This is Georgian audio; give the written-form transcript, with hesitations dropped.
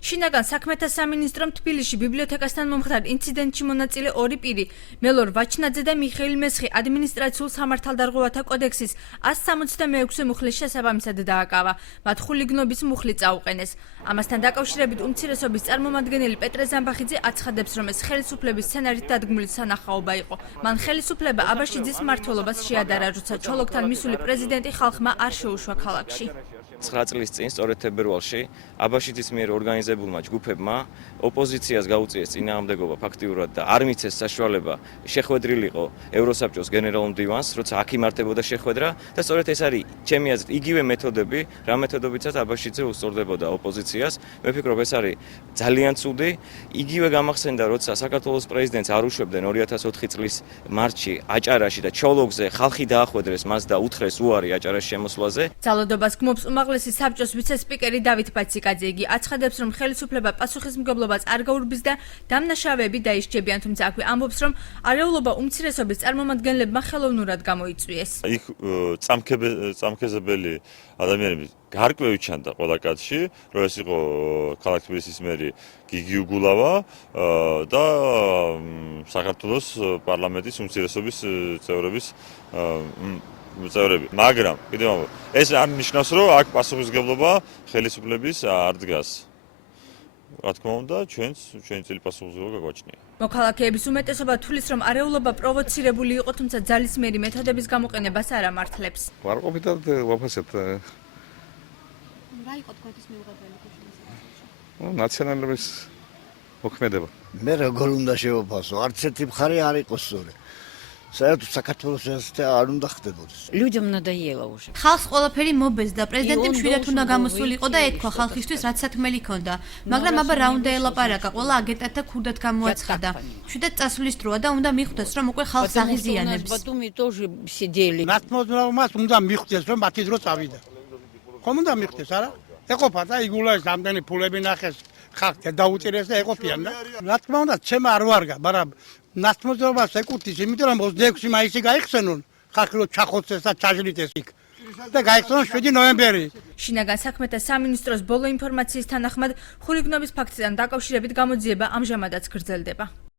შინაგან საქმეთა სამინისტრომ თბილისში ბიბლიოთეკასთან მომხდარ ინციდენტში მონაწილე ორი პირი, მელორ ვაჩნაძე და მიხეილ მესხი ადმინისტრაციულ სამართალდარღვევათა კოდექსის 166 მუხლის შესაბამისად დააკავა. მათ ხულიგნობის მუხლი წაუყენეს. ამასთან დაკავშირებით უმცირესობის წარმომადგენელი პეტრე ზამბახიძე აცხადებს, რომ ეს ხელისუფლების სცენარით დადგმული სანახაობა იყო. მან ხელისუფლება აბაშიძის მმართველობას შეადარა, როცა ჩოლოგთან მისული პრეზიდენტი ხალხმა არ შეუშვა ქალაქში. 9 წლის წინ სწორედ თებერვალში აბაშიძის მიერ ორგანიზებულმა ჯგუფებმა ოპოზიციას გაუწიეს წინააღმდეგობა ფაქტიურად და არ მიცეს საშუალება შეხვედრილიყო ევროსაბჭოს გენერალურ მდივანს, როცა აქ იმართებოდა შეხვედრა და სწორედ ეს არის ჩემი აზრით იგივე მეთოდები, რა მეთოდობითაც აბაშიძე უსწორდებოდა ოპოზიციას. მე ვფიქრობ, ეს არის ძალიან ცუდი. იგივე გამახსენდა, როცა საქართველოს პრეზიდენტს არ უშვებდნენ 2004 წლის მარტში აჭარაში და ჩოლოგზე ხალხი დაახვედრეს მას და უთხრეს უარი აჭარაში შემოსვლაზე. ძალადობას გმობს უმაღლესი საბჭოს ვიცე-სპიკერი დავით პაციკაძე. იგი აცხადებს, რომ ხელისუფლება პასუხისმგებლობას არ გაურბის და დამნაშავეები დაისჯებიან, თუმცა აქვე ამბობს, რომ არეულობა უმცირესობის წარმომადგენლებმა ხელოვნურად გამოიწვიეს. იქ წამქეზებელი ადამიანები გარკვევი ჩანდა ყველა კაცში, რომ ეს იყო ქალაქ თბილისის მერი გიგი უგულავა და საქართველოს პარლამენტის უმცირესობის წევრების მაგრამ კიდევ ამბობ, ეს არ ნიშნავს, რომ აქ პასუხისმგებლობა ხელისუფლების არ დგას. რა თქმა უნდა, ჩვენი წილი პასუხისმგებლობა გაგვაჩნია. მოქალაქეების უმეტესობა თვლის, რომ არეულობა პროვოცირებული იყო, თუმცა ძალისმიერი მეთოდების გამოყენებას არ ამართლებს. ვარყოფითად ვაფასებთ. რა იყო თქვენთვის მიუღებელი გუშინ? ნაციონალების მოქმედება. მე როგორ უნდა შევაფასო? არც ერთი მხარე არ იყოს სწორი. საერთოდ საქართველოს ეს არ უნდა ხდებოდეს. Людям надоело уже. ხალხს ყველაფერი მობეს და პრეზიდენტი მშვიდად უნდა გამოსულიყო და ეთქვა ხალხისთვის რაც სათქმელი ქონდა. მაგრამ აბა რა უნდა ელაპარაკა, ყველა აგენტად და ქუდად გამოაცხადა. მშვიდად წასulis დროა და უნდა მიხვდეს, რომ უკვე ხალხს აღიზიანებს. Потом тоже сидели. ნათმოძრაობას უნდა მიხვდეს, რომ მათი დრო წავიდა. ხომ უნდა მიხვდეს, არა? ეყოფა და იგულას რამდენი ფულები ნახეს, ხალხს დაუჭირეს და ეყოფიან და. რა თქმა უნდა, ჩემ არ ვარგა, მაგრამ ნათმოძრაობას ეკუთვნის, იმიტომ რომ 26 მაისი გაიხსენონ, ხალხი რო ჩახოცეს და ჩაჟლიტეს იქ. და გაიხსენონ 7 ნოემბერი. შინაგან საქმეთა სამინისტროს ბოლო ინფორმაციის თანახმად ხულიგნობის ფაქტთან დაკავშირებით გამოძიება ამჟამადაც გრძელდება.